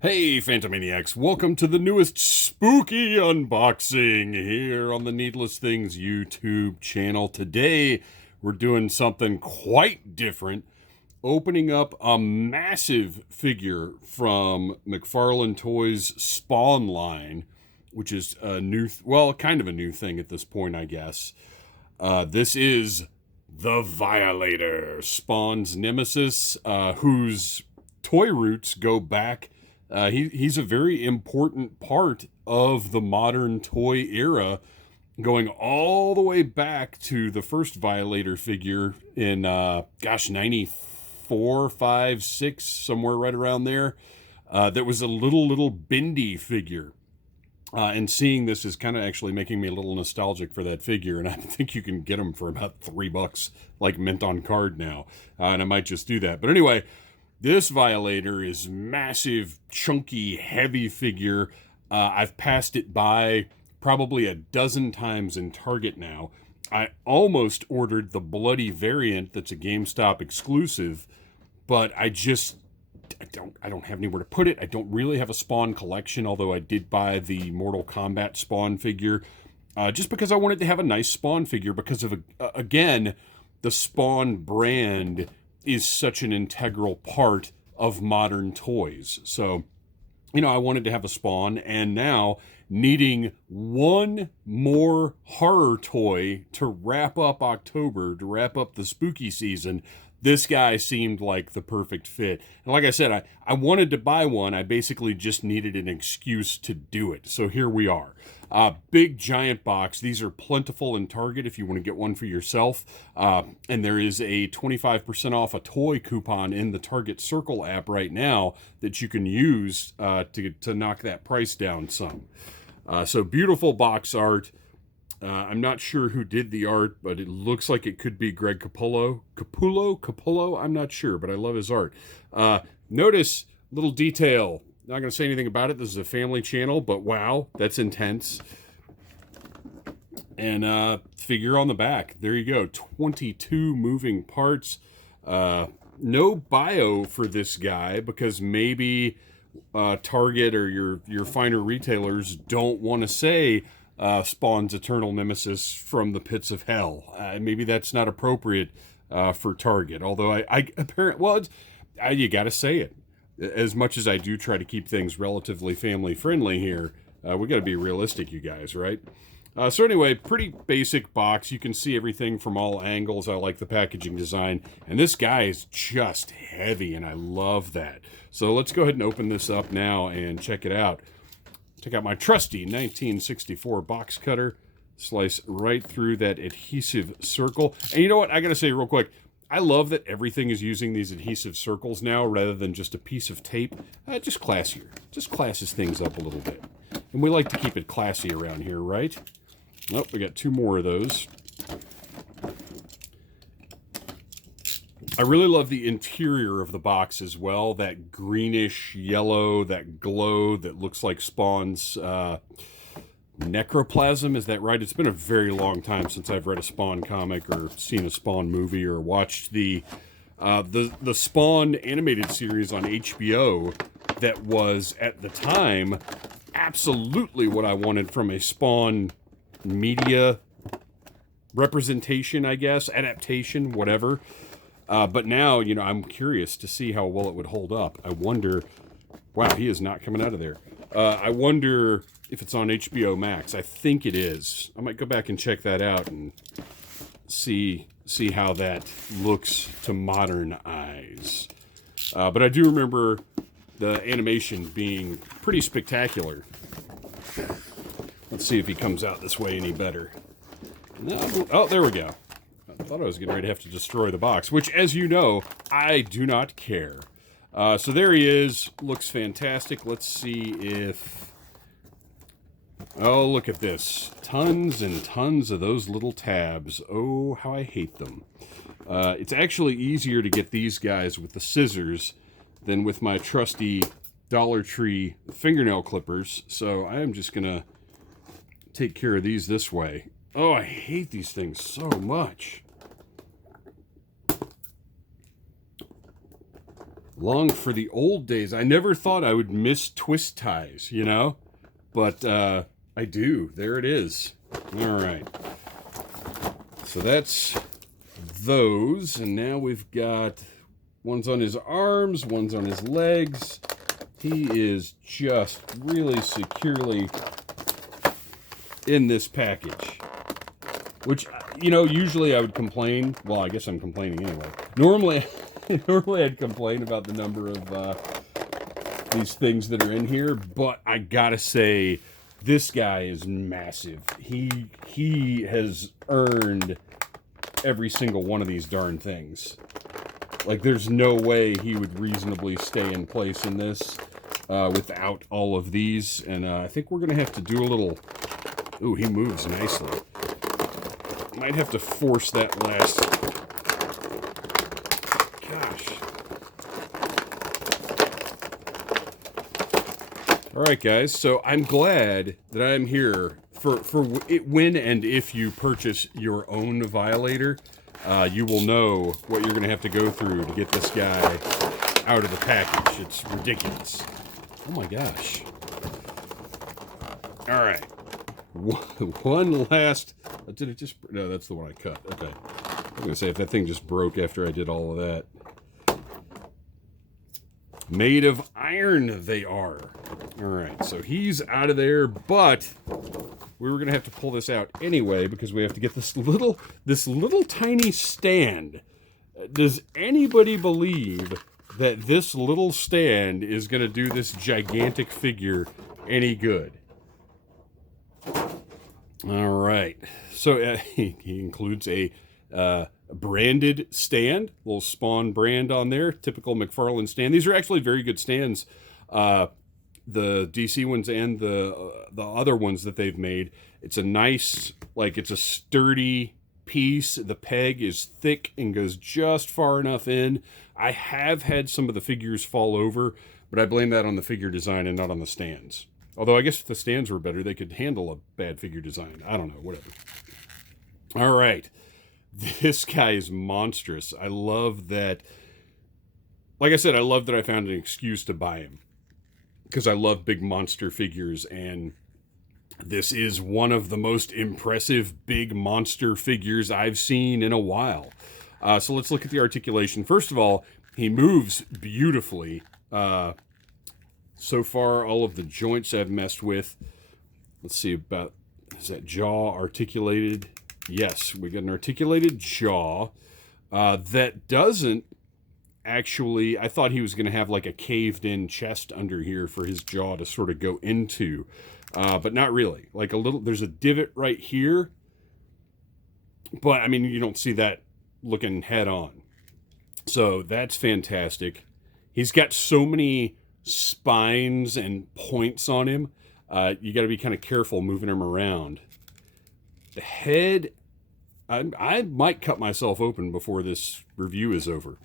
Hey, Phantomaniacs, welcome to the newest spooky unboxing here on the Needless Things YouTube channel. Today, we're doing something quite different, opening up a massive figure from McFarlane Toys Spawn line, which is a new, kind of a new thing at this point, I guess. This is the Violator, Spawn's nemesis, whose toy roots go back. He's a very important part of the modern toy era, going all the way back to the first Violator figure in, 94, 5, 6, somewhere right around there. That was a little Bindi figure. And seeing this is kind of actually making me a little nostalgic for that figure, and I think you can get them for about $3, like mint on card now. And I might just do that. But anyway, this Violator is massive, chunky, heavy figure. I've passed it by probably a dozen times in Target now. I almost ordered the bloody variant that's a GameStop exclusive, but I don't have anywhere to put it. I don't really have a Spawn collection, although I did buy the Mortal Kombat Spawn figure, just because I wanted to have a nice Spawn figure because of, again, the Spawn brand is such an integral part of modern toys. So, I wanted to have a Spawn, and now needing one more horror toy to wrap up October, to wrap up the spooky season, this guy seemed like the perfect fit. And like I said, I wanted to buy one. I basically just needed an excuse to do it. So here we are. Big giant box. These are plentiful in Target if you want to get one for yourself. And there is a 25% off a toy coupon in the Target Circle app right now that you can use to knock that price down some. So beautiful box art. I'm not sure who did the art, but it looks like it could be Greg Capullo. Capullo? I'm not sure, but I love his art. Notice little detail. Not going to say anything about it. This is a family channel, but wow, that's intense. And figure on the back. There you go. 22 moving parts. No bio for this guy because maybe Target or your finer retailers don't want to say Spawn's eternal nemesis from the pits of hell. Maybe that's not appropriate for Target. Although I apparently, well, you got to say it. As much as I do try to keep things relatively family friendly here, we got to be realistic, you guys, right? So anyway, pretty basic box. You can see everything from all angles. I like the packaging design. And this guy is just heavy, and I love that. So let's go ahead and open this up now and check it out. Check out my trusty 1964 box cutter. Slice right through that adhesive circle. And you know what? I got to say real quick, I love that everything is using these adhesive circles now rather than just a piece of tape. Just classier. Just classes things up a little bit. And we like to keep it classy around here, right? Nope, we got two more of those. I really love the interior of the box as well. That greenish yellow, that glow that looks like Spawn's necroplasm. Is that right? It's been a very long time since I've read a Spawn comic or seen a Spawn movie or watched the Spawn animated series on HBO that was, at the time, absolutely what I wanted from a Spawn media representation, I guess, adaptation, whatever. But now, I'm curious to see how well it would hold up. I wonder, wow, he is not coming out of there. I wonder if it's on HBO Max. I think it is. I might go back and check that out and see how that looks to modern eyes. But I do remember the animation being pretty spectacular. Let's see if he comes out this way any better. No, oh, there we go. I thought I was getting ready to have to destroy the box, which, as you know, I do not care. So there he is. Looks fantastic. Let's see if... Oh, look at this. Tons and tons of those little tabs. Oh, how I hate them. It's actually easier to get these guys with the scissors than with my trusty Dollar Tree fingernail clippers. So I am just going to take care of these this way. Oh, I hate these things so much. Long for the old days. I never thought I would miss twist ties, you know? But I do. There it is. All right. So that's those. And now we've got one's on his arms, one's on his legs. He is just really securely in this package. Which, you know, usually I would complain. Well, I guess I'm complaining anyway. Normally I'd complain about the number of these things that are in here. But I gotta say, this guy is massive. He has earned every single one of these darn things. Like, there's no way he would reasonably stay in place in this without all of these. And I think we're going to have to do a little... Ooh, he moves nicely. Might have to force that last... Gosh. All right, guys. So I'm glad that I'm here for it, when and if you purchase your own Violator. You will know what you're going to have to go through to get this guy out of the package. It's ridiculous. Oh my gosh. All right. One last... Did it just... No, that's the one I cut. Okay. I was going to say, if that thing just broke after I did all of that. Made of iron they are. All right, so he's out of there, but we were going to have to pull this out anyway because we have to get this little tiny stand. Does anybody believe that this little stand is going to do this gigantic figure any good? All right, so he includes a branded stand, little Spawn brand on there, typical McFarlane stand. These are actually very good stands. The DC ones and the other ones that they've made. It's a nice, like, it's a sturdy piece. The peg is thick and goes just far enough in. I have had some of the figures fall over, but I blame that on the figure design and not on the stands. Although I guess if the stands were better, they could handle a bad figure design. I don't know, whatever. All right. This guy is monstrous. I love that. Like I said, I love that I found an excuse to buy him, because I love big monster figures, and this is one of the most impressive big monster figures I've seen in a while. So let's look at the articulation. First of all, he moves beautifully. So far, all of the joints I've messed with. Let's see about, is that jaw articulated? Yes, we got an articulated jaw that doesn't actually, I thought he was going to have like a caved-in chest under here for his jaw to sort of go into, but not really. Like a little, there's a divot right here, but I mean, you don't see that looking head on. So that's fantastic. He's got so many spines and points on him. You got to be kind of careful moving him around. The head, I might cut myself open before this review is over.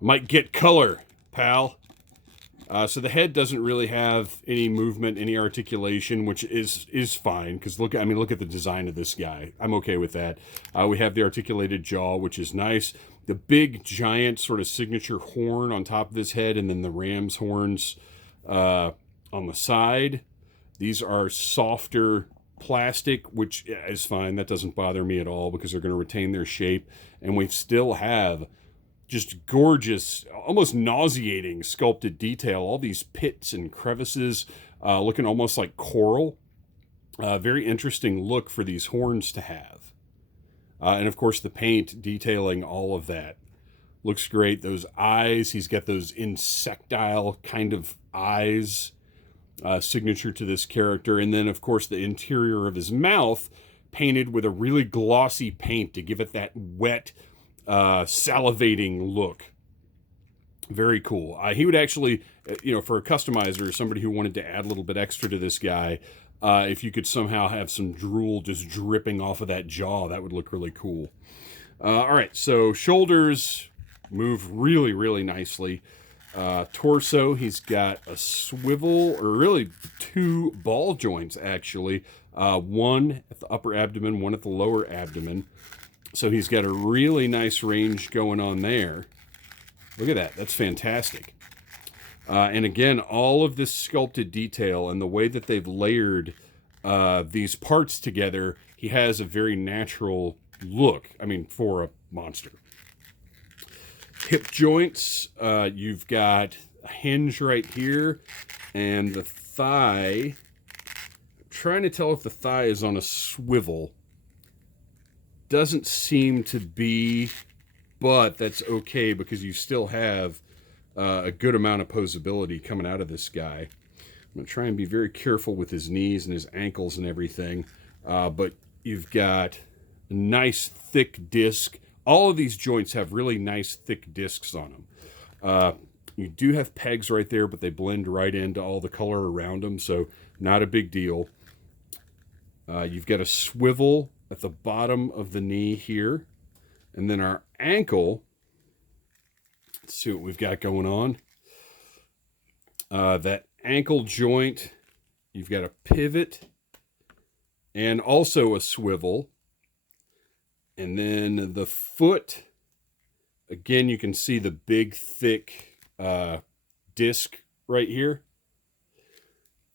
Might get color, pal. So the head doesn't really have any movement, any articulation, which is fine, because look at the design of this guy. I'm okay with that. We have the articulated jaw, which is nice. The big, giant sort of signature horn on top of his head, and then the ram's horns on the side. These are softer plastic, which is fine. That doesn't bother me at all, because they're going to retain their shape. And we still have just gorgeous, almost nauseating sculpted detail. All these pits and crevices looking almost like coral. Very interesting look for these horns to have. And of course the paint detailing all of that. Looks great. Those eyes, he's got those insectile kind of eyes, signature to this character. And then of course the interior of his mouth painted with a really glossy paint to give it that wet, salivating look. Very cool. He would actually, for a customizer, somebody who wanted to add a little bit extra to this guy, if you could somehow have some drool just dripping off of that jaw, that would look really cool. All right, so shoulders move really, really nicely. Torso, he's got a swivel, or really two ball joints, actually. One at the upper abdomen, one at the lower abdomen. So he's got a really nice range going on there. Look at that. That's fantastic. And again, all of this sculpted detail and the way that they've layered these parts together, he has a very natural look. I mean, for a monster. Hip joints, you've got a hinge right here, and the thigh. I'm trying to tell if the thigh is on a swivel. Doesn't seem to be, but that's okay because you still have a good amount of posability coming out of this guy. I'm going to try and be very careful with his knees and his ankles and everything. But you've got a nice thick disc. All of these joints have really nice thick discs on them. You do have pegs right there, but they blend right into all the color around them, so not a big deal. You've got a swivel at the bottom of the knee here. And then our ankle, let's see what we've got going on. That ankle joint, you've got a pivot and also a swivel. And then the foot, again, you can see the big, thick disc right here.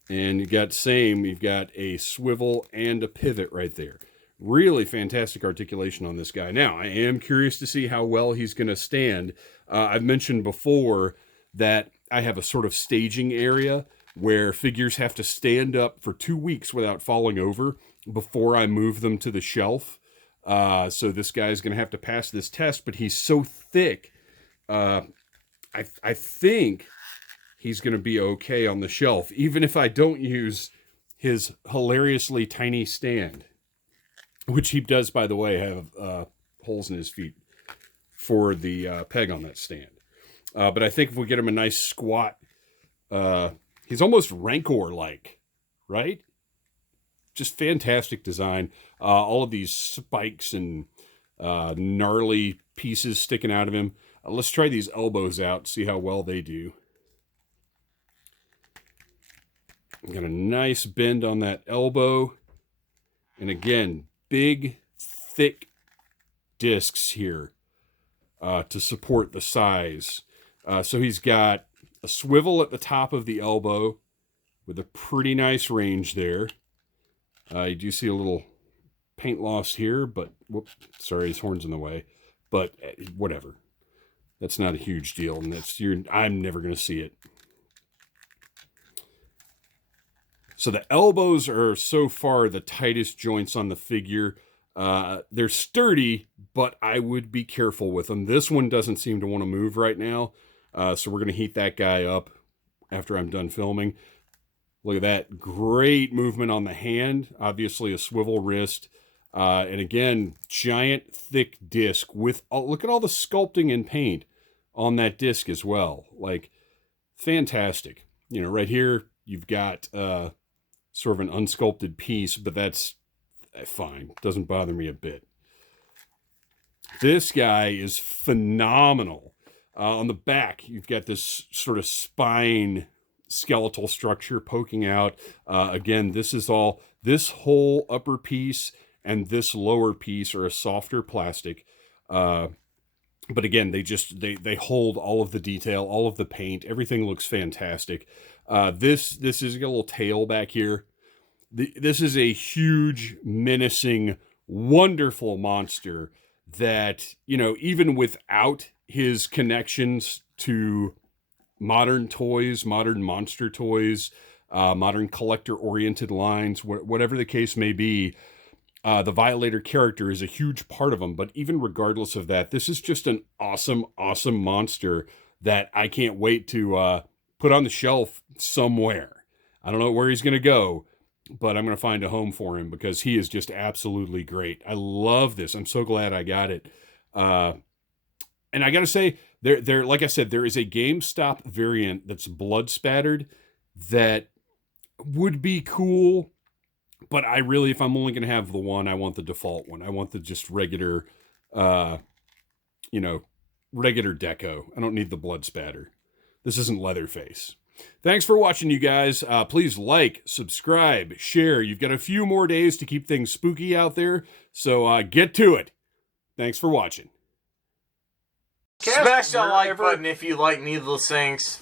And you've got a swivel and a pivot right there. Really fantastic articulation on this guy. Now, I am curious to see how well he's going to stand. I've mentioned before that I have a sort of staging area where figures have to stand up for 2 weeks without falling over before I move them to the shelf. So this guy's going to have to pass this test, but he's so thick. I think he's going to be okay on the shelf, even if I don't use his hilariously tiny stand. Which he does, by the way, have holes in his feet for the peg on that stand. But I think if we get him a nice squat, he's almost Rancor-like, right? Just fantastic design. All of these spikes and gnarly pieces sticking out of him. Let's try these elbows out, see how well they do. Got a nice bend on that elbow. And again, big, thick discs here to support the size. So he's got a swivel at the top of the elbow with a pretty nice range there. You do see a little paint loss here, but whoops, sorry, his horn's in the way. But whatever. That's not a huge deal, and I'm never going to see it. So the elbows are so far the tightest joints on the figure. They're sturdy, but I would be careful with them. This one doesn't seem to want to move right now. So we're going to heat that guy up after I'm done filming. Look at that. Great movement on the hand. Obviously a swivel wrist. And again, giant thick disc with, look at all the sculpting and paint on that disc as well. Like, fantastic. You know, right here, you've got sort of an unsculpted piece, but that's fine. Doesn't bother me a bit. This guy is phenomenal. On the back, you've got this sort of spine skeletal structure poking out. Again, this whole upper piece and this lower piece are a softer plastic. But again, they hold all of the detail, all of the paint. Everything looks fantastic. This is a little tail back here. This is a huge, menacing, wonderful monster that, you know, even without his connections to modern toys, modern monster toys, modern collector-oriented lines, whatever the case may be, the Violator character is a huge part of them. But even regardless of that, this is just an awesome, awesome monster that I can't wait to put on the shelf somewhere. I don't know where he's going to go, but I'm going to find a home for him because he is just absolutely great. I love this. I'm so glad I got it. And I got to say, there, like I said, there is a GameStop variant that's blood spattered that would be cool. But I really, if I'm only going to have the one, I want the default one. I want the just regular, regular deco. I don't need the blood spatter. This isn't Leatherface. Thanks for watching, you guys. Please like, subscribe, share. You've got a few more days to keep things spooky out there, so get to it. Thanks for watching. podcast. Smash that like button if you like Needless Things.